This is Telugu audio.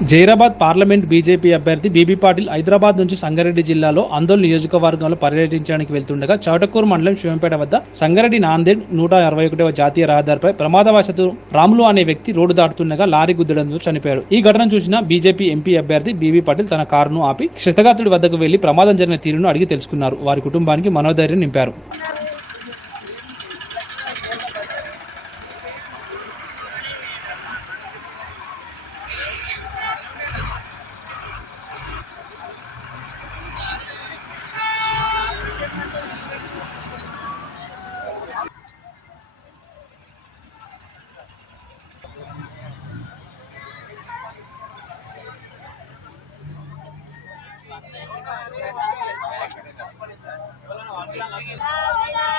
జైరాబాద్ పార్లమెంట్ బీజేపీ అభ్యర్థి బీబీ పాటిల్ హైదరాబాద్ నుంచి సంగారెడ్డి జిల్లాలో ఆందోళన నియోజకవర్గంలో పర్యటించడానికి వెళ్తుండగా చౌటకూరు మండలం శివంపేట వద్ద సంగారెడ్డి నాందేడ్ నూట అరవై ఒకటవ జాతీయ రహదారిపై ప్రమాదవశాత్తు రాములు అనే వ్యక్తి రోడ్డు దాటుతుండగా లారీ గుద్దడంతో చనిపోయారు ఈ ఘటన చూసిన బీజేపీ ఎంపీ అభ్యర్థి బీబీ పాటిల్ తన కారును ఆపి క్షతగాతుడి వద్దకు వెళ్ళి ప్రమాదం జరిగిన తీరును అడిగి తెలుసుకున్నారు. వారి కుటుంబానికి మనోధైర్యం నింపారు. Thank you.